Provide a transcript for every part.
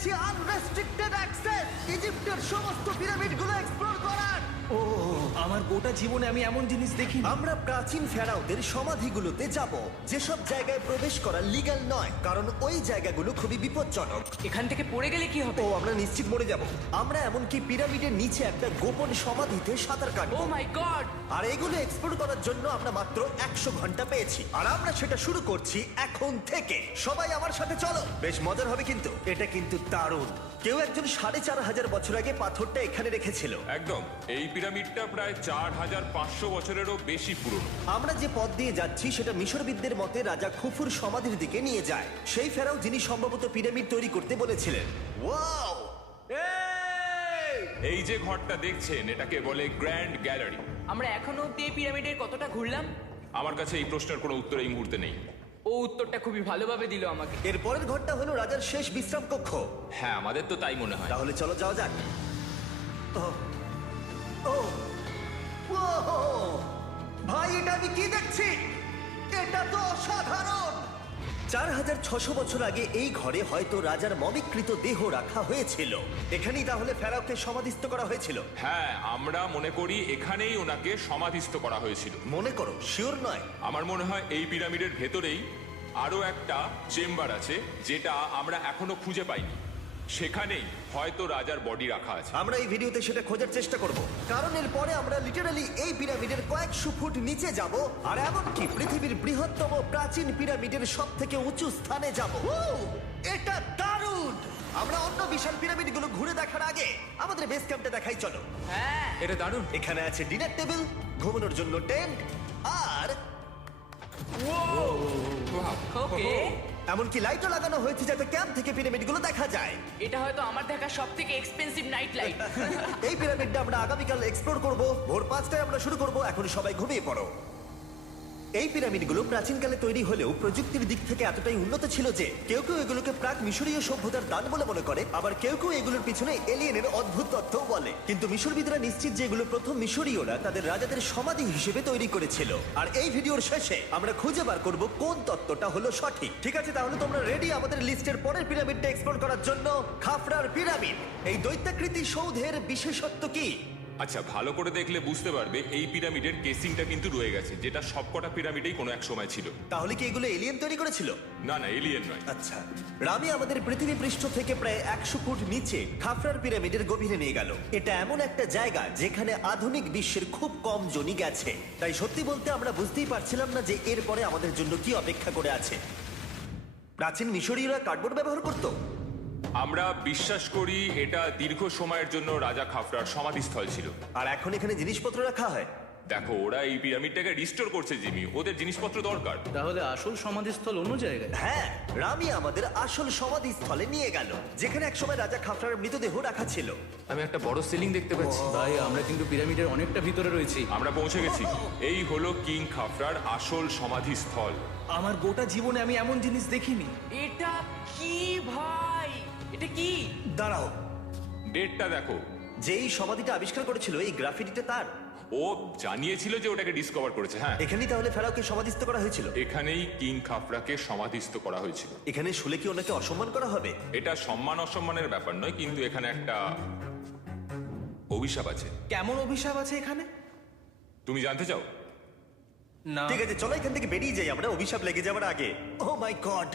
পেয়েছি unrestricted access ইজিপ্টের সমস্ত পিরামিডগুলো explore করার। ও আমার গোটা জীবনে আমি এমন জিনিস দেখিনি। আমরা প্রাচীন ফেরাওদের সমাধিগুলোতে যাব, যেসব জায়গায় প্রবেশ করা লিগ্যাল নয়, কারণ ওই জায়গাগুলো খুবই বিপজ্জনক। এখান থেকে পড়ে গেলে কি হবে? ও আমরা নিশ্চিত মরে যাব। আমরা এমনকি পিরামিডের নিচে একটা গোপন সমাধিতে সাঁতার ও কাটবো। মাই গড! আর এগুলো এক্সপ্লোর করার জন্য আমরা মাত্র 100 ঘন্টা পেয়েছি, আর আমরা সেটা শুরু করছি এখন থেকে। সবাই আমার সাথে চলো, বেশ মজার হবে কিন্তু। এটা কিন্তু দারুণ। কেউ একজন 4500 বছর আগে পাথরটা এখানে রেখেছিল। একদম, এই পিরামিডটা প্রায় 4500 বছরেরও বেশি পুরনো। আমরা যে পথ দিয়ে যাচ্ছি সেটা মিশরবিদদের মতে রাজা খুফুর সমাধির দিকে নিয়ে যায়, সেই ফেরাও যিনি সম্ভবত পিরামিড তৈরি করতে বলেছিলেন। ওয়াও! এই যে ঘরটা দেখছেন এটাকে বলে গ্র্যান্ড গ্যালারি। আমরা এখনো অব্দি এই পিরামিডের কতটা ঘুরলাম? আমার কাছে এই প্রশ্নের কোনো উত্তর এই মুহূর্তে নেই। ও উত্তরটা খুবই ভালোভাবে দিল আমাকে। এর পরের ঘরটা হলো রাজার শেষ বিশ্রাম কক্ষ। হ্যাঁ, আমাদের তো তাই মনে হয়। তাহলে চলো যাওয়া যাক। ও ও ও ভাই, এটা আমি কি দেখছি? এটা তো অসাধারণ। 4600 বছর আগে এই ঘরে হয়তো রাজার মমিকৃত দেহ রাখা হয়েছিল। এখানেই তাহলে ফেরাওকে সমাধিস্থ করা হয়েছিল। হ্যাঁ, আমরা মনে করি এখানেই ওনাকে সমাধিস্থ করা হয়েছিল। মনে করো, শিওর নয়। আমার মনে হয় এই পিরামিডের ভেতরেই আরো একটা চেম্বার আছে যেটা আমরা এখনো খুঁজে পাইনি। সেখানেই হয়তো রাজার বডি রাখা আছে। আমরা এই ভিডিওতে সেটা খোঁজার চেষ্টা করব, কারণ এর পরে আমরা লিটারালি এই পিরামিডের কয়েকশো ফুট নিচে যাব, আর এমনকি পৃথিবীর বৃহত্তম প্রাচীন পিরামিডের সব থেকে উঁচু স্থানে যাব। এটা দারুণ! আমরা অন্য বিশাল পিরামিডগুলো ঘুরে দেখার আগে আমাদের বেস ক্যাম্পটা দেখাই চলো। হ্যাঁ, এটা দারুণ। এখানে আছে ডিনার টেবিল, ঘুমানোর জন্য টেন্ট, আর ওকে। এমনকি লাইটও লাগানো হয়েছে যাতে ক্যাম্প থেকে পিরামিডগুলো দেখা যায়। এটা হয়তো আমার দেখা সবথেকে এক্সপেন্সিভ নাইট লাইট। এই পিরামিডটা আমরা আগামীকাল এক্সপ্লোর করব। ভোর 5টায় আমরা শুরু করব। এখন সবাই ঘুমিয়ে পড়ো। এই পিরামিডগুলো প্রাচীনকালে তৈরি হলেও প্রযুক্তির দিক থেকে এতটাই উন্নত ছিল যে কেউ কেউ এগুলোকে প্রাক মিশরীয় সভ্যতার দান বলে মনে করে, আবার কেউ কেউ এগুলোর পিছনে এলিয়েনের অদ্ভুত তথ্য বলে। কিন্তু মিশরবিদরা নিশ্চিত যে এগুলো প্রথম মিশরীয়রা তাদের রাজাদের সমাধি হিসেবে তৈরি করেছিল। আর এই ভিডিওর শেষে আমরা খুঁজে বার করব কোন তত্ত্বটা হলো সঠিক। ঠিক আছে, তাহলে তোমরা রেডি আমাদের লিস্টের পরের পিরামিডটা এক্সপ্লোর করার জন্য? খাফরার পিরামিড। এই দৈত্যাকৃতি সৌধের বিশেষত্ব কি? আচ্ছা, ভালো করে দেখলে বুঝতে পারবে এই পিরামিডের কেসিংটা কিন্তু রয়ে গেছে, যেটা সবকটা পিরামিডেই কোনো এক সময় ছিল। তাহলে কি এগুলো এলিয়েন তৈরি করেছিল? না না, এলিয়েন নয়। আচ্ছা, রামি আমাদের পৃথিবী পৃষ্ঠ থেকে প্রায় 100 ফুট নিচে খাফরার পিরামিডের গভীরে নিয়ে গেল। এটা এমন একটা জায়গা যেখানে আধুনিক বিশ্বের খুব কম জনই গেছে, তাই সত্যি বলতে আমরা বুঝতেই পারছিলাম না যে এরপরে আমাদের জন্য কি অপেক্ষা করে আছে। প্রাচীন মিশরীয়রা কার্ডবোর্ড ব্যবহার করত। আমরা বিশ্বাস করি এটা দীর্ঘ সময়ের জন্য রাজা খাফরার সমাধিস্থল ছিল। আর এখন এখানে জিনিসপত্র রাখা হয়। দেখো, ওরা এই পিরামিডটাকে রিস্টোর করছে জিমি, ওদের জিনিসপত্র দরকার। তাহলে আসল সমাধিস্থল অন্য জায়গায়? হ্যাঁ, রামি আমাদের আসল সমাধিস্থলে নিয়ে গেল, যেখানে একসময় রাজা খাফরার মৃতদেহ রাখা ছিল। আমি একটা বড় সিলিং দেখতে পাচ্ছি। ভাই, আমরা কিন্তু পিরামিডের অনেকটা ভিতরে রয়েছি। আমরা পৌঁছে গেছি। এই হলো কিং খাফরার আসল সমাধিস্থল। আমার গোটা জীবনে আমি এমন জিনিস দেখিনি। এটা কি ভাই? এটা কি? দাঁড়াও, ডেটটা দেখো। যেই সমাধিটা আবিষ্কার করেছিল এই গ্রাফিটিটা তার। ও জানিয়েছিল যে ওটাকে ডিসকভার করেছে। হ্যাঁ, এখানেই তাহলে ফেরাওকে সমাধিস্থ করা হয়েছিল। এখানেই কিং খাফরাকে সমাধিস্থ করা হয়েছিল। এখানে শুলে কি ওনাকে অসম্মান করা হবে? এটা সম্মান অসম্মানের ব্যাপার নয়, কিন্তু এখানে একটা অভিশাপ আছে। কেমন অভিশাপ আছে এখানে? তুমি জানতে চাও? না। ঠিক আছে, চলো এখান থেকে বেরিয়ে যাই আমরা অভিশাপ লেগে যাওয়ার আগে। ও মাই গড,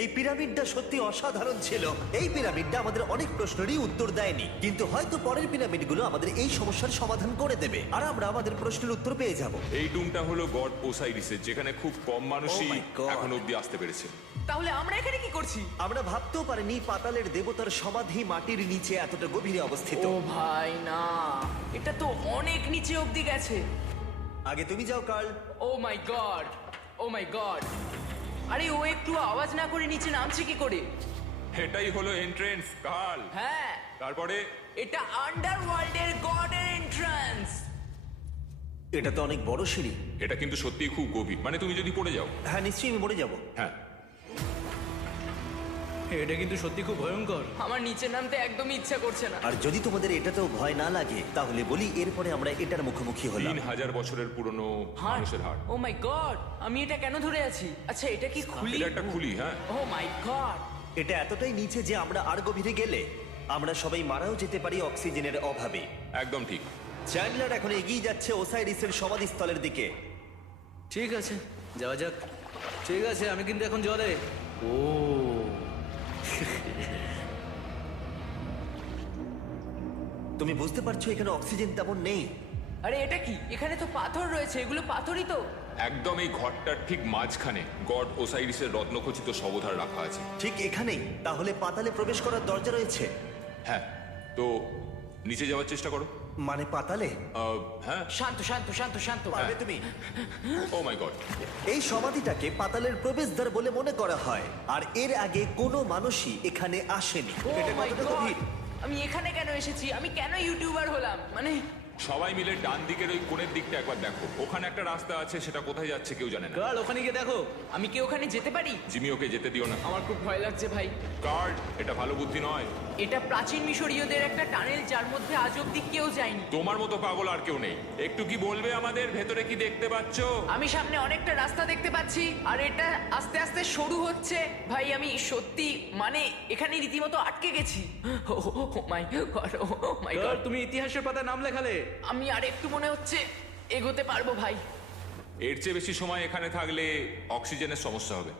এই পিরামিডটা সত্যি অসাধারণ ছিল। এই পিরামিডটা আমাদের অনেক প্রশ্নেরই উত্তর দেয়নি, কিন্তু হয়তো পরের পিরামিডগুলো আমাদের এই সমস্যার সমাধান করে দেবে, আর আমরা আমাদের প্রশ্নের উত্তর পেয়ে যাব। এই টুমটা হলো গড ওসাইরিসের, যেখানে খুব কম মানুষই Oh my God! এখন অব্দি আসতে পেরেছে। তাহলে আমরা এখানে কি করছি? আমরা ভাবতেও পারিনি পাতালের দেবতার সমাধি মাটির নিচে এতটা গভীরে অবস্থিত। ও ভাই না, এটা তো অনেক নিচে অব্দি গেছে। আগে তুমি যাও কার্ল। ও মাই গড, ও মাই গড! আরে ও একটু আওয়াজ না করে নিচে নামছে কি করে? এটাই হলো এন্ট্রেন্স, কাল। হ্যাঁ, তারপরে এটা আন্ডারওয়ার্ল্ডের গডের এন্ট্রান্স। এটা তো অনেক বড় সিঁড়ি। এটা কিন্তু সত্যিই খুব গভীর, মানে তুমি যদি পড়ে যাও। হ্যাঁ, নিশ্চয়ই আমি মরে যাব। হ্যাঁ, এটা কিন্তু সত্যি খুব ভয়ঙ্কর। আমার নিচে নামতে একদমই ইচ্ছা করছে না। আর যদি তোমাদের এটাতেও ভয় না লাগে তাহলে বলি এরপরে আমরা এটার মুখোমুখি হলাম। 3000 বছরের পুরনো মানুষের হাড়। ও মাই গড, আমি এটা কেন ধরে আছি? আচ্ছা, এটা কি খুলি? এটা একটা খুলি। হ্যাঁ, ও মাই গড, এটা এতটাই নিচে যে আমরা আর গভীরে গেলে আমরা সবাই মারাও যেতে পারি অক্সিজেনের অভাবে। একদম ঠিক। চ্যান্ডলার এখন এগিয়ে যাচ্ছে ওসাইরিসের সমাধিস্থলের দিকে। ঠিক আছে, যাওয়া যাক। ঠিক আছে, আমি কিন্তু এখন জলে। ও তুমি বুঝতে পারছো এখানে অক্সিজেন তেমন নেই। আরে এটা কি? এখানে তো পাথর রয়েছে, এগুলো পাথরই তো। একদম এই ঘরটার ঠিক মাঝখানে গড ওসাইরিসের রত্নখচিত শবধার রাখা আছে। ঠিক এখানেই তাহলে পাতালে প্রবেশ করার দরজা রয়েছে? হ্যাঁ, তো নিচে যাওয়ার চেষ্টা করো। মানে পাতালে? হ্যাঁ। শান্ত শান্ত শান্ত শান্ত। পারবে তুমি? ও মাই গড। এই সমাধিটাকে পাতালের প্রবেশদ্বার বলে মনে করা হয়, আর এর আগে কোনো মানুষই এখানে আসেনি। Oh এটা my কতটা God! গভীর? আমি এখানে কেন এসেছি? আমি কেন ইউটিউবার হলাম? মানে সবাই মিলে ডান দিকের ওই কোণের দিকটা একবার দেখো। ওখানে একটা রাস্তা আছে, সেটা কোথায় যাচ্ছে কেউ জানে না। কাল ওখানে গিয়ে দেখো। আমি কি ওখানে যেতে পারি? জিমি, ওকে যেতে দিও না। আমার খুব ভয় লাগছে ভাই। গার্ড, এটা ভালো বুদ্ধি নয়। এটা প্রাচীন মিশরীয়দের একটা টানেল যার মধ্যে আজ অব্দি কেউ যায়নি। তোমার মতো পাগল আর কেউ নেই। একটু কি বলবে আমাদের ভেতরে কি দেখতে পাচ্ছো? আমি সামনে অনেকটা রাস্তা দেখতে পাচ্ছি, আর এটা আস্তে আস্তে সরু হচ্ছে। ভাই আমি সত্যি মানে এখানে রীতিমতো আটকে গেছি। ও মাই গড, ও মাই কাল গড। তুমি ইতিহাসের পাতায় নাম লেখালে। আমি আর একটু মনে হচ্ছে এগোতে পারবো ভাই। এর চেয়ে বেশি সময় এখানে থাকলে অক্সিজেনের সমস্যা হবে।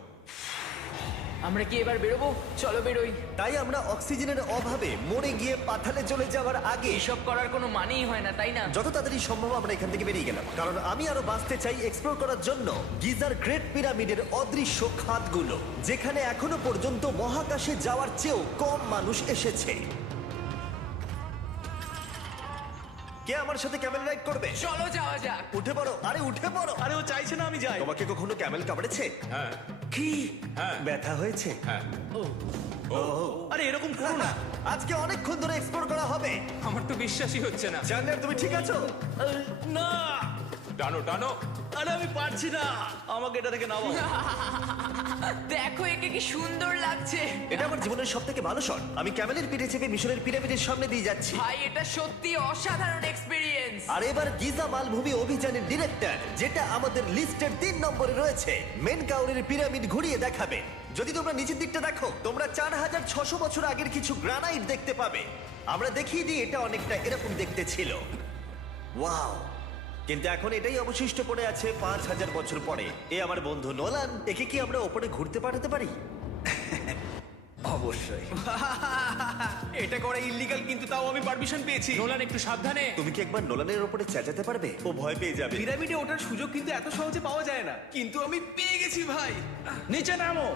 আমরা কি এবার বেরোবো? চলো বেরোই। তাই আমরা অক্সিজেনের অভাবে মরে গিয়ে পাতালে চলে যাওয়ার আগে এসব করার কোনো মানেই হয় না, তাই না? যত তাড়াতাড়ি সম্ভব আমরা এখান থেকে বেরিয়ে গেলাম, কারণ আমি আরো বাঁচতে চাই এক্সপ্লোর করার জন্য গিজার গ্রেট পিরামিডের অদৃশ্য খাতগুলো, যেখানে এখনো পর্যন্ত মহাকাশে যাওয়ার চেয়েও কম মানুষ এসেছে। কে আমার সাথে ক্যামেল রাইড করবে? চলো যাওয়া যাক। উঠে পড়ো, আরে উঠে পড়ো। আরে ও চাইছে না আমি যাই। তোমাকে কখনো ক্যামেল কামড়েছে? হ্যাঁ। কি হ্যাঁ। ব্যথা হয়েছে? হ্যাঁ। আরে এরকম করো না। আজকে অনেকক্ষণ ধরে এক্সপ্লোর করা হবে। আমার তো বিশ্বাসই হচ্ছে না। জানলার তুমি ঠিক আছো? না, টানো টানো। আরে আমি পারছি না, আমাকে এটা থেকে নামাও। দেখো একে কি সুন্দর লাগছে। এটা আমার জীবনের সব থেকে ভালো শট। আমি ক্যামেলের পিঠে চেপে মিশরের পিরামিডের সামনে দিয়ে যাচ্ছি। ভাই এটা সত্যি অসাধারণ এক্সপিরিয়েন্স। আর এবার গিজা মালভূমি অভিযানের ডিরেক্টর, যেটা আমাদের লিস্টের 3 নম্বরে রয়েছে, মেনকাউরের পিরামিড ঘুরিয়ে দেখাবে। যদি তোমরা নিচের দিকটা দেখো, তোমরা 4600 বছর আগের কিছু গ্রানাইট দেখতে পাবে। আমরা দেখিয়ে দিই, এটা অনেকটা এরকম দেখতে ছিল। ওয়াও! কিন্তু এখন এটাই অবশিষ্ট পড়ে আছে 5000 বছর পরে। এ আমার বন্ধু নোলান, একে কি আমরা ওপরে ঘুরতে পাঠাতে পারি? অবশ্যই। এটা করা ইল্লিগাল, কিন্তু তাও আমি পারমিশন পেয়েছি। নোলান একটু সাবধানে। তুমি কি একবার নোলানের ওপরে চেঁচাতে পারবে? ও ভয় পেয়ে যাবে। পিরামিডে ওঠার সুযোগ কিন্তু এত সহজে পাওয়া যায় না, কিন্তু আমি পেয়ে গেছি ভাই। নিচে নামো,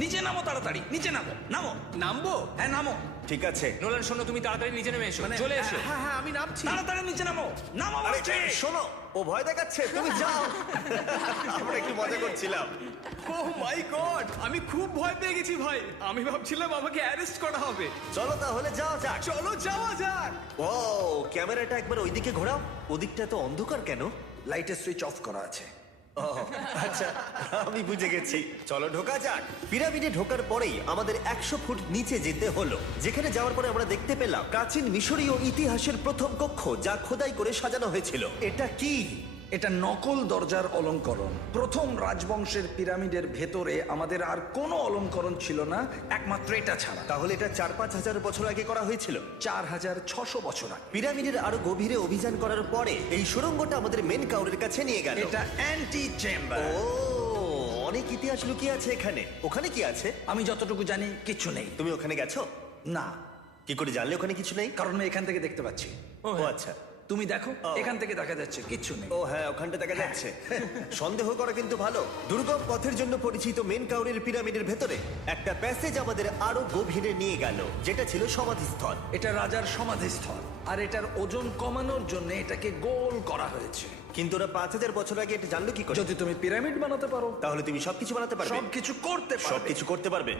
নিচে নামো, তাড়াতাড়ি নিচে নামো। নামো, নামবো? হ্যাঁ নামো, ঠিক আছে। নোলান শোনো, তুমি তাড়াতাড়ি নিচে নেমে এসো। মানে, চলে এসো। হ্যাঁ হ্যাঁ আমি নামছি। তাড়াতাড়ি নিচে নামো। নামো আরে বলছি। শোনো, ও ভয় দেখাচ্ছে, তুমি যাও। আমরা একটু মজা করছিলাম। ও মাই গড, আমি খুব ভয় পেয়ে গেছি ভাই। আমি ভাবছিলাম আমাকে অ্যারেস্ট করা হবে। চলো তাহলে যাও যাক। চলো যাওয়া যাক। ও ক্যামেরাটা একবার ওইদিকে ঘোরাও। ওদিকটা তো অন্ধকার কেন? লাইটের সুইচ অফ করা আছে। ও আচ্ছা, আমি বুঝে গেছি। চলো ঢোকা যাক। পিরামিডে ঢোকার পরেই আমাদের 100 ফুট নিচে যেতে হলো, যেখানে যাওয়ার পরে আমরা দেখতে পেলাম প্রাচীন মিশরীয় ইতিহাসের প্রথম কক্ষ, যা খোদাই করে সাজানো হয়েছিল। এটা কি? এটা নকল দরজার অলঙ্করণ। প্রথম রাজবংশের পিরামিডের ভেতরে আমাদের আর কোনো অলঙ্করণ ছিল না, একমাত্র এটা ছাড়া। তাহলে এটা 4-5 হাজার বছর আগে করা হয়েছিল। 4600 বছর আগে। পিরামিডের আরো গভীরে অভিযান করার পরে এই সুড়ঙ্গটা আমাদের মেন কাউরের কাছে নিয়ে গেল। এটা অ্যান্টি চেম্বার। ও অনেক ইতিহাস লুকিয়ে আছে এখানে। ওখানে কি আছে? আমি যতটুকু জানি কিছু নেই। তুমি ওখানে গেছো? না, কি করে জানলে ওখানে কিছু নেই? কারণ আমি এখান থেকে দেখতে পাচ্ছি। ও আচ্ছা। তুমি দেখো, ও। এখান থেকে দেখা যাচ্ছে কিচ্ছু নেই। ও হ্যাঁ, ওখানটা দেখা যাচ্ছে। সন্দেহ করা কিন্তু ভালো। দুর্গম পথের জন্য পরিচিত মেন কাউরের পিরামিডের ভেতরে একটা প্যাসেজ আমাদের আরো গভীরে নিয়ে গেল, যেটা ছিল সমাধিস্থল। এটা রাজার সমাধিস্থল, আর এটার ওজন কমানোর জন্য এটাকে গোল করা হয়েছে। কিন্তু ওরা 5000 বছর আগে এটা জানলো কি করে? যদি তুমি পিরামিড বানাতে পারো, তাহলে তুমি সবকিছু বানাতে পারবে। সবকিছু করতে পারবে। সবকিছু করতে পারবে।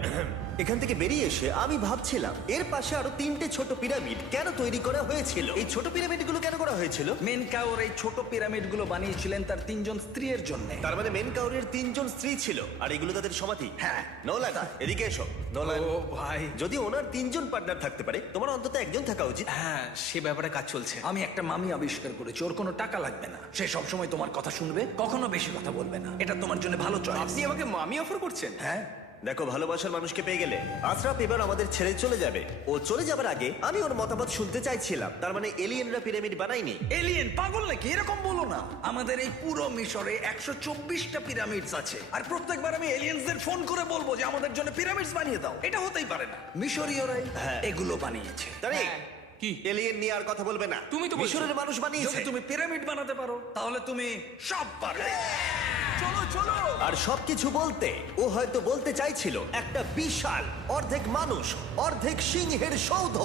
এখান থেকে বেরিয়ে এসে আমি ভাবছিলাম, এর পাশে আরো 3টে ছোট পিরামিড কেন তৈরি করা হয়েছিল? এই ছোট পিরামিডগুলো কেন করা হয়েছিল? মেনকাওর এই ছোট পিরামিডগুলো বানিয়েছিলেন তার 3 জন স্ত্রীর জন্য। তার মানে মেন কাউরের 3 জন স্ত্রী ছিল, আর এগুলো তাদের সমাধি। হ্যাঁ। নোলান, এদিকে এসো। নোলান, ও ভাই। যদি ওনার 3 জন পার্টনার থাকতে পারে, তোমার অন্তত একজন থাকা উচিত। হ্যাঁ, সে ব্যাপারে কাজ চলছে। আমি একটা মামি আবিষ্কার করেছি, ওর কোনো টাকা লাগবে না। সে সবসময় তোমার কথা শুনবে, কখনো বেশি কথা বলবে না। এটা তোমার জন্য ভালো চয়েস। আপনি আমাকে মামি অফার করছেন? হ্যাঁ, দেখো, ভালোবাসার মানুষকে পেয়ে গেলে আশরাফ এবার আমাদের ছেড়ে চলে যাবে। ও চলে যাবার আগে আমি ওর মতামত শুনতে চাইছিলাম। তার মানে এলিয়েনরা পিরামিড বানায়নি? এলিয়েন পাগল নাকি? এরকম বলো না। আমাদের এই পুরো মিশরে 124টা পিরামিডস আছে, আর প্রত্যেকবার আমি এলিয়েন্সদের ফোন করে বলবো যে আমাদের জন্য পিরামিডস বানিয়ে দাও। এটা হতেই পারে না। মিশরীয়রাই এগুলো বানিয়েছে। তারে হ্যাঁ। কি? এলিয়েন নিয়ে আর কথা বলবে না। তুমি তো বলছো। মিশরের মানুষ বানিয়েছে। যদি তুমি পিরামিড বানাতে পারো তাহলে তুমি সব পারবে। চলো চলো। আর সবকিছু বলতে ও হয়তো বলতে চাইছিল একটা বিশাল অর্ধেক মানুষ অর্ধেক সিংহের সৌধ,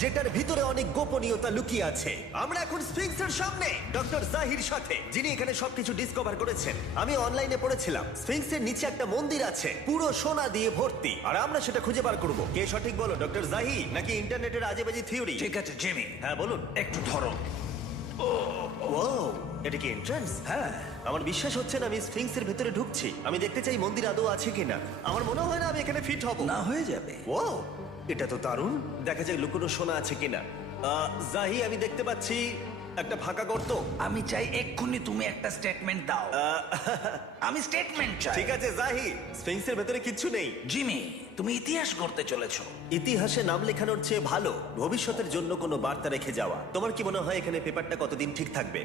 যেটার ভিতরে অনেক গোপনীয়তা লুকিয়ে আছে। আমরা এখন স্ফিংসের সামনে ডক্টর জাহির সাথে, যিনি এখানে সবকিছু ডিসকভার করেছেন। আমি অনলাইনে পড়েছিলাম স্ফিংসের নিচে একটা মন্দির আছে পুরো সোনা দিয়ে ভর্তি, আর আমরা সেটা খুঁজে বার করব। কে সঠিক বলো, ডক্টর জাহি নাকি ইন্টারনেটের আজেবাজি থিওরি? ঠিক আছে জিমি, হ্যাঁ বলুন। একটু ধরো। ও, এটা কি এন্ট্রান্স? হ্যাঁ, আমার বিশ্বাস হচ্ছে না আমি স্ফিংসের ভেতরে ঢুকছি। আমি দেখতে চাই মন্দির আদৌ আছে কিনা। আমার মনে হয় না আমি এখানে ফিট হব। না হয়ে যাবে। ও, এটা তো দারুণ। দেখা যায় লুকোনো সোনা আছে কিনা। জাহি, আমি দেখতে পাচ্ছি একটা ফাঁকা গর্ত। আমি চাই এক্ষুনি তুমি একটা স্টেটমেন্ট দাও। আমি স্টেটমেন্ট চাই। ঠিক আছে জাহি, স্ফিংসের ভেতরে কিচ্ছু নেই। জিমি, তুমি ইতিহাস করতে চলেছো। ইতিহাসে নাম লেখানোর চেয়ে ভালো ভবিষ্যতের জন্য কোনো বার্তা রেখে যাওয়া। তোমার কি মনে হয় এখানে পেপারটা কতদিন ঠিক থাকবে?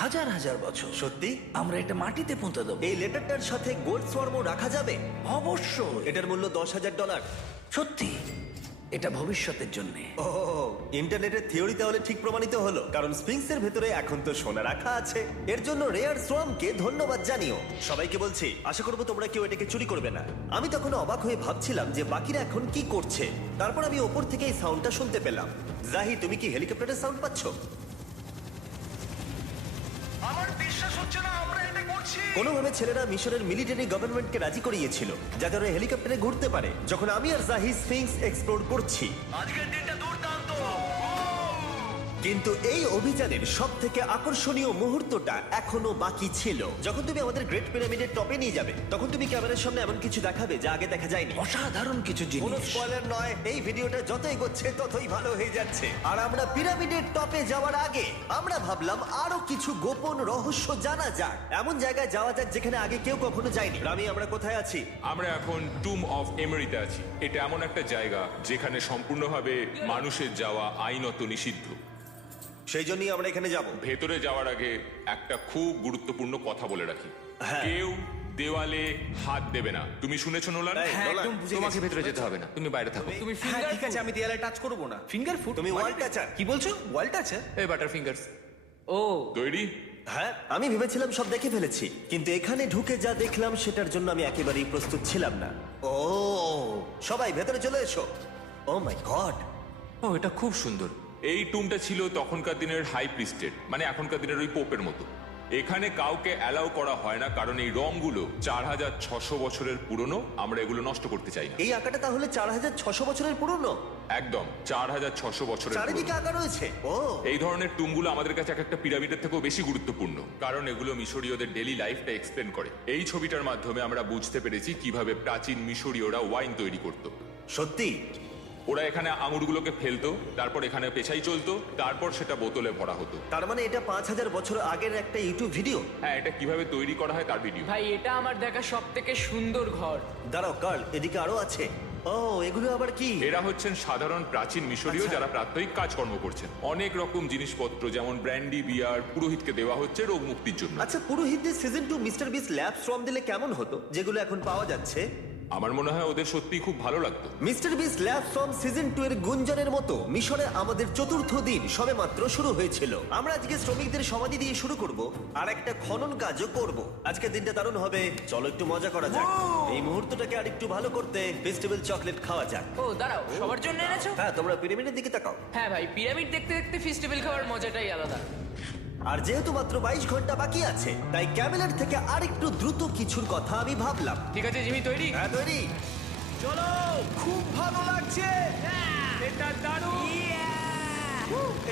হাজার হাজার বছর। সত্যি? আমরা এটা মাটিতে পুঁতে দেবো। এই লেটারটার সাথে গোল্ড সোয়ার্মও রাখা যাবে? অবশ্যই। এটার মূল্য $10,000। সত্যি, এটা ভবিষ্যতের জন্য। ও, ইন্টারনেটের থিওরি তাহলে ঠিক প্রমাণিত হলো, কারণ স্ফিংসের ভেতরে এখন তো সোনা রাখা আছে। এর জন্য রেয়ার সোয়ামকে ধন্যবাদ জানিও। সবাইকে বলছি, আশা করবো তোমরা কেউ এটাকে চুরি করবে না। আমি তখন অবাক হয়ে ভাবছিলাম যে বাকিরা এখন কি করছে। তারপর আমি ওপর থেকে এই সাউন্ডটা শুনতে পেলাম। জাহি, তুমি কি হেলিকপ্টারের সাউন্ড পাচ্ছ? আমার বিশ্বাস হচ্ছে না আমরা এটা করছি। কোনোভাবে ছেলেরা মিশরের মিলিটারি গভর্নমেন্টকে রাজি করিয়েছিল যাতে ওরা হেলিকপ্টারে ঘুরতে পারে। যখন আমি আর জাহি স্ফিংস এক্সপ্লোর করছি, আজকের দিনটা দুর্দান্ত। কিন্তু এই অভিযানের সব থেকে আকর্ষণীয় মুহূর্তটা এখনো বাকি ছিল। যখন তুমি আমাদের গ্রেট পিরামিডের টপে নিয়ে যাবে, তখন তুমি ক্যামেরার সামনে এমন কিছু দেখাবে যা আগে দেখা যায়নি। অসাধারণ কিছু কোনো জিনিস। স্পয়লার নয়, এই ভিডিওটা যত এগোচ্ছে ততই ভালো হয়ে যাচ্ছে। আর আমরা পিরামিডের টপে যাওয়ার আগে আমরা ভাবলাম আরো কিছু গোপন রহস্য জানা যাক। এমন জায়গায় যাওয়া যাক যেখানে আগে কেউ কখনো যায়নি। রামি, আমরা কোথায় আছি? আমরা এখন টুম অফ এমেরিতে আছি। এটা এমন একটা জায়গা যেখানে সম্পূর্ণভাবে মানুষের যাওয়া আইনত নিষিদ্ধ। সেই জন্যই আমরা এখানে যাব। ভেতরে যাওয়ার আগে একটা খুব গুরুত্বপূর্ণ কথা বলে রাখি, হ্যাঁ। কেউ দেওয়ালে হাত দেবে না। তুমি শুনেছো নোলান? এই, হ্যাঁ, নোলান, একদম বুঝে তোমাকে গেছি। ভেতরে যেতে হবে না, তুমি বাইরে থাকো। তুমি হ্যাঁ ফিঙ্গার ঠিক আছে, আমি দেয়ালে টাচ করব না। Finger food? তুমি ওয়াল টাচার। কি বলছো? ওয়াল টাচার? এই বাটার ফিঙ্গারস। ও তৈরি? হ্যাঁ, আমি ভেবেছিলাম সব দেখে ফেলেছি, কিন্তু এখানে ঢুকে যা দেখলাম সেটার জন্য আমি একেবারেই প্রস্তুত ছিলাম না। ও, সবাই ভেতরে চলে এসো। ও মাই গড, ও, এটা খুব সুন্দর। এই টুমটা ছিল তখনকার দিনের হাই প্রিস্টেড, মানে এখনকার দিনের ওই পোপের মতো। এখানে কাউকে অ্যালাউ করা হয় না, কারণ এই রংগুলো 4600 বছরের পুরনো। আমরা এগুলো নষ্ট করতে চাই না। এই আঁকাটা তাহলে 4600 বছরের পুরনো? একদম 4600 বছরের চারিদিকে পুরনো। আঁকা রয়েছে। ও, এই ধরনের টুমগুলো আমাদের কাছে একটা পিরামিডের থেকেও বেশি গুরুত্বপূর্ণ, কারণ এগুলো মিশরীয়দের ডেইলি লাইফটা এক্সপ্লেন করে। এই ছবিটার মাধ্যমে আমরা বুঝতে পেরেছি কিভাবে প্রাচীন মিশরীয়রা ওয়াইন তৈরি করত। সত্যি? ওরা এখানে আঙুরগুলোকে ফেলতো, তারপর এখানে পেছাই চলতো, তারপর সেটা বোতলে ভরা হতো। তার মানে এটা 5000 বছর আগের একটা ইউটিউব ভিডিও? হ্যাঁ, এটা কিভাবে তৈরি করা হয় তার ভিডিও। ভাই, এটা আমার দেখা সব থেকে সুন্দর ঘর। দাঁড়াও কার্ল, এদিকে আরো আছে। ও, এগুলো আবার কি? এরা হচ্ছেন সাধারণ প্রাচীন মিশরীয় আচ্ছা। যারা প্রাত্যহিক কাজকর্ম করছেন। অনেক রকম জিনিসপত্র যেমন ব্র্যান্ডি, বিয়ার পুরোহিতকে দেওয়া হচ্ছে রোগ মুক্তির জন্য। আচ্ছা, পুরোহিতদের সিজন 2 মিস্টার বিস ল্যাব শ্রম দিলে কেমন হতো, যেগুলো এখন পাওয়া যাচ্ছে? আমার মনে হয় ওদের সত্যিই খুব ভালো লাগতো। মিস্টার বিস ল্যাব ফ্রম সিজন 2 এর গুঞ্জনের মতো মিশরে আমাদের চতুর্থ দিন সবেমাত্র শুরু হয়েছিল। আমরা আজকে শ্রমিকদের সমাধি দিয়ে শুরু করব, আর একটা খনন কাজও করব। আজকের দিনটা দারুণ হবে, চলো একটু মজা করা যাক। এই মুহূর্তটাকে আর একটু ভালো করতে ফেস্টিভ্যাল চকলেট খাওয়া যাক। ও দাঁড়াও, সবার জন্য এনেছো? হ্যাঁ, তোমরা পিরামিডের দিকে তাকাও। হ্যাঁ ভাই, পিরামিড দেখতে দেখতে ফেস্টিভ্যাল খাওয়ার মজাটাই আলাদা। আর যেহেতু মাত্র 22 ঘন্টা বাকি আছে, তাই ক্যামেলের থেকে আরেকটু দ্রুত কিছুর কথা আমি ভাবলাম। ঠিক আছে জিমি, তৈরি? হ্যাঁ, তৈরি। চলো, খুব ভালো লাগছে। এটা দারুণ।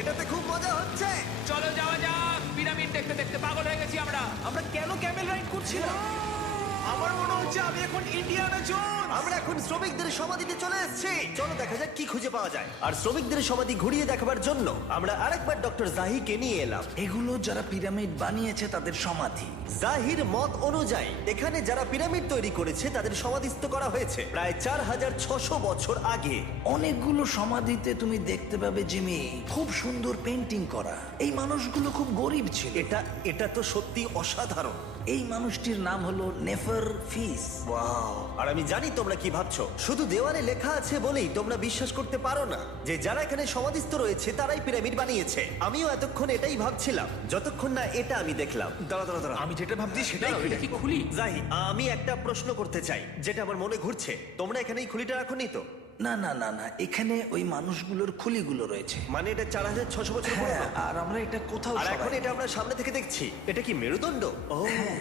এটাতে খুব মজা হচ্ছে। চলো যাওয়া যাক। পিরামিড দেখতে দেখতে পাগল হয়ে গেছি আমরা। আমরা কেন ক্যামেল রাইড করছি না? আমার মনে হচ্ছে আমি এখন ইন্ডিয়ানা জোন্স। আমরা এখন শ্রমিকদের সমাধিতে চলে এসেছি। চলো দেখা যাক কি খুঁজে পাওয়া যায়। আর শ্রমিকদের সমাধি ঘুরিয়ে দেখাবার জন্য আমরা আরেকবার ডক্টর জাহিকে নিয়ে এলাম। এগুলো যারা পিরামিড বানিয়েছে তাদের সমাধি। জাহির মত অনুযায়ী এখানে যারা পিরামিড তৈরি করেছে তাদের সমাধিস্থ করা হয়েছে প্রায় 4600 বছর আগে। অনেকগুলো সমাধিতে তুমি দেখতে পাবে জিমি খুব সুন্দর পেন্টিং করা। এই মানুষগুলো খুব গরিব ছিল। এটা তো সত্যি অসাধারণ। এই মানুষটির নাম হলো নেফার ফিস। ওয়াও! আর আমি জানি তোমরা কি ভাবছো, শুধু দেওয়ালে লেখা আছে বলেই তোমরা বিশ্বাস করতে পারো না যে যারা এখানে সমাধিস্থ রয়েছে তারাই পিরামিড বানিয়েছে। আমিও এতক্ষণ এটাই ভাবছিলাম যতক্ষণ না এটা আমি দেখলাম। দাঁড়া আমি যেটা ভাবছি সেটাই এটা কি খুলি? জাহি, আমি একটা প্রশ্ন করতে চাই যেটা আমার মনে ঘুরছে। তোমরা এখানে এই খুলিটা রাখোনি তো? না না না না, এখানে ওই মানুষগুলোর খুলিগুলো রয়েছে। মানে এটা 4600 বছর হ্যাঁ, পুরনো। আর আমরা এটা কোথাও আর এখন সরাইনি। এটা আমরা সামনে থেকে দেখছি। এটা কি মেরুদণ্ড? ও হ্যাঁ,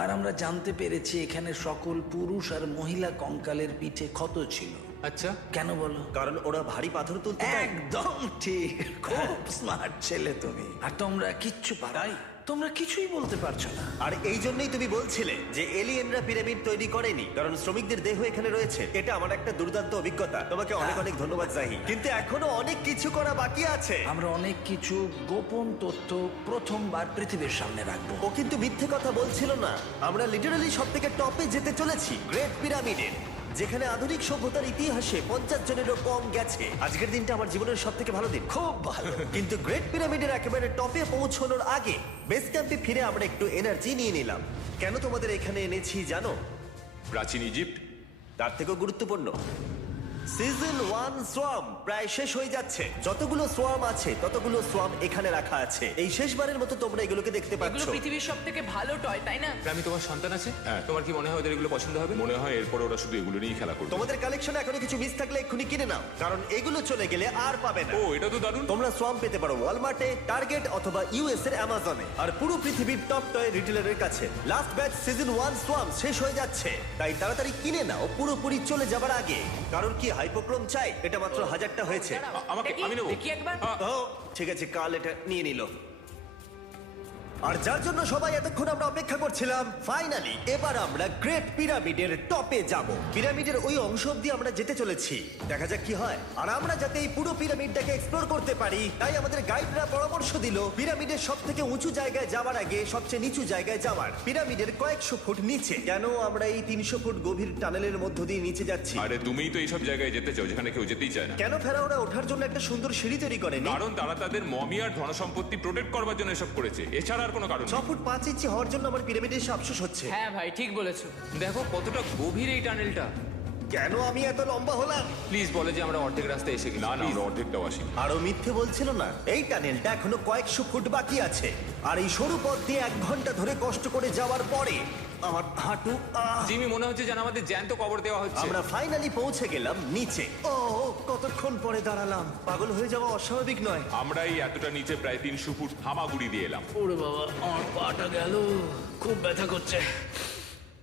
আর আমরা জানতে পেরেছি এখানে সকল পুরুষ আর মহিলা কঙ্কালের পিঠে ক্ষত ছিল। আচ্ছা, কেন বলো? কারণ ওরা ভারী পাথর তুলতে পারে। একদম ঠিক, খুব স্মার্ট ছেলে তুমি। আর তোমরা কিচ্ছু পারাই, তোমরা কিছুই বলতে পারছো না। আর এই জন্যই তুমি বলছিলে যে এলিয়েনরা পিরামিড তৈরি করেনি, কারণ শ্রমিকদের দেহ এখানে রয়েছে। এটা আমার একটা দুর্দান্ত অভিজ্ঞতা। তোমাকে অনেক অনেক ধন্যবাদ জাহি। কিন্তু এখনো অনেক কিছু করা বাকি আছে। আমরা অনেক কিছু গোপন তথ্য প্রথমবার পৃথিবীর সামনে রাখবো। ও কিন্তু মিথ্যে কথা বলছিল না। আমরা লিটারালি সব থেকে টপে যেতে চলেছি, গ্রেট পিরামিডের, যেখানে আধুনিক সভ্যতার ইতিহাসে 50 জনেরও কম গেছে। আজকের দিনটা আমার জীবনের সব থেকে ভালো দিন। খুব ভালো। কিন্তু গ্রেট পিরামিডের একেবারে টপে পৌঁছানোর আগে বেস ক্যাম্পে ফিরে আমরা একটু এনার্জি নিয়ে নিলাম। কেন তোমাদের এখানে এনেছি জানো? প্রাচীন ইজিপ্ট। তার থেকেও গুরুত্বপূর্ণ, সিজন 1 সোয়াম প্রায় শেষ হয়ে যাচ্ছে। যতগুলো সোয়াম আছে ততগুলো সোয়াম এখানে রাখা আছে। এই শেষবারের মতো তোমরা এগুলোকে দেখতে এগুলো পাচ্ছ। পৃথিবীর সব থেকে ভালো টয়, তাই না? আমি তোমার সন্তান আছে, হ্যাঁ। তোমার কি মনে হয় ওদের এগুলো পছন্দ হবে? মনে হয় এরপর ওরা শুধু এগুলো নিয়েই খেলা করবে। তোমাদের কালেকশনে এখনো কিছু মিস থাকলে এক্ষুনি কিনে নাও, কারণ এগুলো চলে গেলে আর পাবে না। ও, এটা তো দারুণ। তোমরা সোয়াম পেতে পারো ওয়ালমার্টে, টার্গেট অথবা ইউএস এর অ্যামাজনে, আর পুরো পৃথিবীর টপ টয় রিটেলারের কাছে। লাস্ট ব্যাচ সিজন 1 সোয়াম শেষ হয়ে যাচ্ছে, তাই তাড়াতাড়ি কিনে নাও পুরোপুরি চলে যাবার আগে। কারণ কি হাইপোক্রোম চাই? এটা মাত্র 1000টা হয়েছে। দাঁড়াও, আমাকে- দেখি- আমি নেবো। দেখি একবার। ও ঠিক আছে, কাল এটা নিয়ে নিল। আর যার জন্য সবাই এতক্ষণ আমরা অপেক্ষা করছিলাম, ফাইনালি এবার আমরা গ্রেট পিরামিডের টপে যাব। পিরামিডের ওই অংশ অব্দি আমরা যেতে চলেছি, দেখা যাক কি হয়। আর আমরা যাতে এই পুরো পিরামিডটাকে এক্সপ্লোর করতে পারি, তাই আমাদের গাইডরা পরামর্শ দিল পিরামিডের সব থেকে উঁচু জায়গায় যাওয়ার আগে সবচেয়ে নিচু জায়গায় যাওয়ার, পিরামিডের কয়েকশো ফুট নিচে। কেন আমরা এই 300 ফুট গভীর টানেলের মধ্য দিয়ে নিচে যাচ্ছি? আরে তুমিই তো এইসব জায়গায় যেতে চাও যেখানে কেউ যেতেই চায় না। কেন ফেরাওরা ওঠার জন্য একটা সুন্দর সিঁড়ি তৈরি করেনি? কারণ তারা তাদের মমি আর ধনসম্পত্তি প্রোটেক্ট করবার জন্য এসব করেছে, এছাড়া আর কোনো কারণ 6 নেই। ফুট 5 ইঞ্চি হওয়ার জন্য আমার পিরামিডে এসে আফসোস হচ্ছে। হ্যাঁ ভাই, ঠিক বলেছো। দেখো কতটা গভীর এই টানেলটা। কেন আমি এত লম্বা হলাম? প্লিজ বলে যে আমরা অর্ধেক রাস্তায় এসে গেছি। না না, আমরা অর্ধেকটাও আসি। আরো মিথ্যে বলছিল না। এই টানেলটা এখনো কয়েকশো ফুট বাকি আছে, আর এই সরু পথ দিয়ে 1 ঘন্টা ধরে কষ্ট করে যাওয়ার পরে আমার হাঁটু জিমি, মনে হচ্ছে যেন আমাদের জ্যান্ত কবর দেওয়া হচ্ছে। আমরা ফাইনালি পৌঁছে গেলাম নিচে। ও কতক্ষণ পরে দাঁড়ালাম, পাগল হয়ে যাওয়া অস্বাভাবিক নয়। আমরা এই এতটা নিচে প্রায় 300 ফুট হামাগুড়ি দিয়ে এলাম। ওরে বাবা, আমার পাটা গেল, খুব ব্যথা করছে।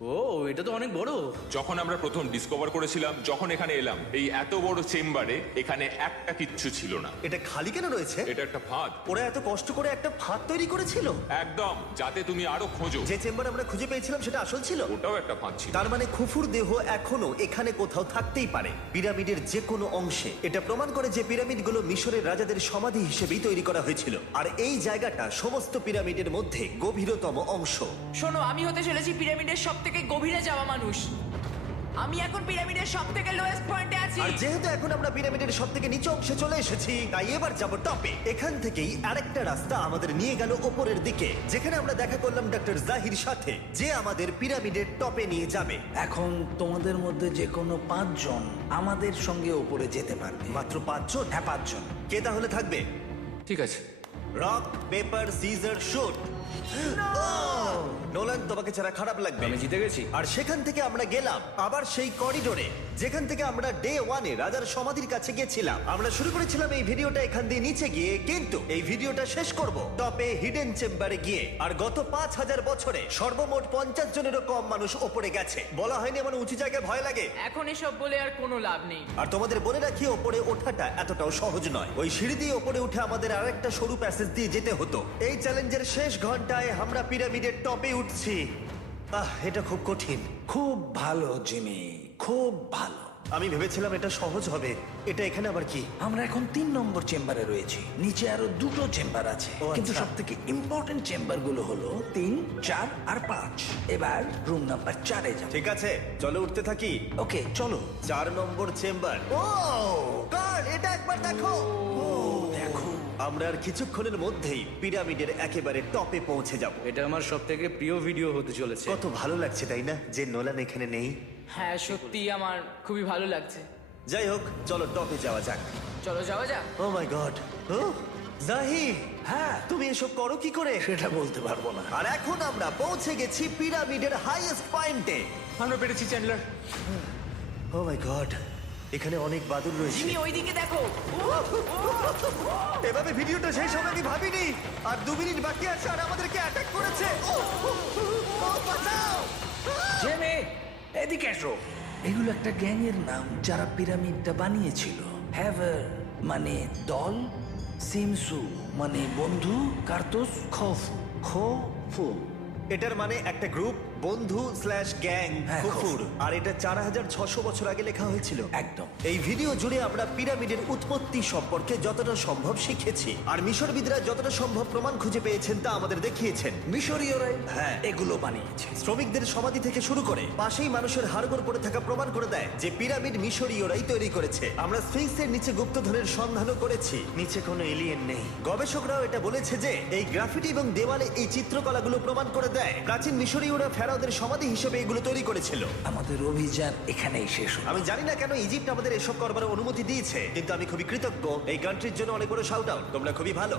ও, এটা তো অনেক বড়। যখন আমরা প্রথম ডিসকভার করেছিলাম, যখন এখানে এলাম, এই এত বড় চেম্বারে এখানে একটা কিচ্ছু ছিল না। এটা খালি কেন রয়েছে? এটা একটা ফাঁদ। ওরা এত কষ্ট করে একটা ফাঁদ তৈরি করেছিল একদম, যাতে তুমি আরো খোঁজো। যে চেম্বার আমরা খুঁজে পেয়েছিলাম সেটা আসল ছিল। ওটাও একটা ফাঁদ ছিল। তার মানে খুফুর দেহ এখনো এখানে কোথাও থাকতেই পারে, পিরামিডের যে কোনো অংশে। এটা প্রমাণ করে যে পিরামিডগুলো মিশরের রাজাদের সমাধি হিসেবেই তৈরি করা হয়েছিল, আর এই জায়গাটা সমস্ত পিরামিডের মধ্যে গভীরতম অংশ। শোনো, আমি হতে চলেছি পিরামিডের সব থেকে গভীরে যাওয়া মানুষ। আমি এখন পিরামিডের সব থেকে লোয়েস্ট পয়েন্টে আছি। আর যেহেতু এখন আমরা পিরামিডের সব থেকে নিচু অংশে চলে এসেছি, তাই এবার যাব টপে। এখান থেকেই আরেকটা রাস্তা আমাদের নিয়ে গেল ওপরের দিকে, যেখানে আমরা দেখা করলাম ডক্টর জাহির সাথে, যে আমাদের পিরামিডের টপে নিয়ে যাবে। এখন তোমাদের মধ্যে যে কোনো 5 জন আমাদের সঙ্গে উপরে যেতে পারবে। মাত্র 5 জন? হ্যাঁ, 5 জন। কে তাহলে থাকবে? ঠিক আছে। Rock paper scissor shoot. Nolan, তোমাকে ছাড়া খারাপ লাগবে। আমি জিতে গেছি। আর সেখান থেকে আমরা গেলাম আবার সেই করিডোরে, যেখান থেকে আমরা ডে 1-এ রাজার সমাধির কাছে গেছিলাম। আমরা শুরু করেছিলাম এই ভিডিওটা এখান দিয়ে নিচে গিয়ে, কিন্তু এই ভিডিওটা শেষ করব টপে হিডেন চেম্বারে গিয়ে। আর গত 5000 বছরে সর্বমোট 50 জনেরও কম মানুষ ওপরে গেছে। বলা হয়নি আমার উঁচু জায়গায় ভয় লাগে। এখন এসব বলে আর কোনো লাভ নেই। আর তোমাদের বলে রাখি, ওপরে ওঠাটা এতটাও সহজ নয়। ওই সিঁড়ি দিয়ে ওপরে উঠে আমাদের আরেকটা সরু প্যাসেজ দিয়ে যেতে হতো। এই চ্যালেঞ্জের শেষ ঘন্টায় আমরা পিরামিডের টপে উঠছি। এটা খুব কঠিন। খুব ভালো জিমি, খুব ভালো। আমি ভেবেছিলাম এটা সহজ হবে। এটা এখানে আবার কি? আমরা এখন 3 নম্বর চেম্বারে রয়েছি। নিচে আরো 2টো চেম্বার আছে, ও, কিন্তু আচ্ছা। সব থেকে ইম্পর্টেন্ট চেম্বার গুলো হলো 3, 4 আর 5। এবার রুম নাম্বার 4-এ যাবো। ঠিক আছে, চলো উঠতে থাকি। ওকে চলো। 4 নম্বর চেম্বার। ও গড, এটা একবার দেখো। দেখো, আমরা আর কিছুক্ষণের মধ্যেই পিরামিডের একেবারে টপে পৌঁছে যাব। এটা আমার সব থেকে প্রিয় ভিডিও হতে চলেছে। কত ভালো লাগছে তাই না যে নোলান এখানে নেই। হ্যাঁ সত্যি আমার খুবই ভালো লাগছে। যাই হোক, চলো টপে যাওয়া যাক। চলো যাওয়া যাক। ও মাই গড, ও জাহি, হ্যাঁ তুমি এসব করো কি করে? সেটা বলতে পারবো না। আর এখন আমরা পৌঁছে গেছি পিরামিডের হাইয়েস্ট পয়েন্টে। আমরা পেরেছি চ্যান্ডলার। ও মাই গড, এখানে অনেক বাদুড় রয়েছে। জিমি ওইদিকে দেখো। এভাবে ভিডিওটা শেষ হবে আমি ভাবিনি। আর 2 মিনিট বাকি আছে আর আমাদেরকে অ্যাটাক করেছে। বাঁচাও! জেনে এদিকে এসো। এগুলো একটা গ্যাংয়ের নাম যারা পিরামিডটা বানিয়েছিল। হ্যাভার মানে দল, সিমসু মানে বন্ধু, কার্তুস খোফু খোফু। এটার মানে একটা গ্রুপ, বন্ধু স্ল্যাশ গ্যাং, হ্যাঁ, কুকুর। আর এটা 4600 বছর আগে লেখা হয়েছিল। একদম। এই ভিডিও জুড়ে আমরা পিরামিডের উৎপত্তি সম্পর্কে যতটা সম্ভব শিখেছি, আর মিশরবিদরা যতটা সম্ভব প্রমাণ খুঁজে পেয়েছেন তা আমাদের দেখিয়েছেন। মিশরীয়রাই হ্যাঁ। এগুলো বানিয়েছে। শ্রমিকদের সমাধি থেকে শুরু করে পাশেই মানুষের হাড়গোড় পড়ে থাকা প্রমাণ করে দেয় যে পিরামিড মিশরীয়রাই তৈরি করেছে। আমরা স্ফিংসের নিচে গুপ্তধনের সন্ধানও করেছি, নিচে কোনো এলিয়েন নেই। গবেষকরাও এটা বলেছে যে এই গ্রাফিটি এবং দেওয়ালে এই চিত্রকলাগুলো প্রমাণ করে দেয় প্রাচীন মিশরীয়রা ফেরাওদের সমাধি হিসেবে এগুলো তৈরি করেছিল। আমাদের অভিযান এখানেই শেষ হলো। আমি জানি না কেন ইজিপ্ট আমাদের এসব করবার অনুমতি দিয়েছে, কিন্তু আমি খুবই কৃতজ্ঞ। এই কান্ট্রির জন্য অনেক বড় শাউট আউট, তোমরা খুবই ভালো।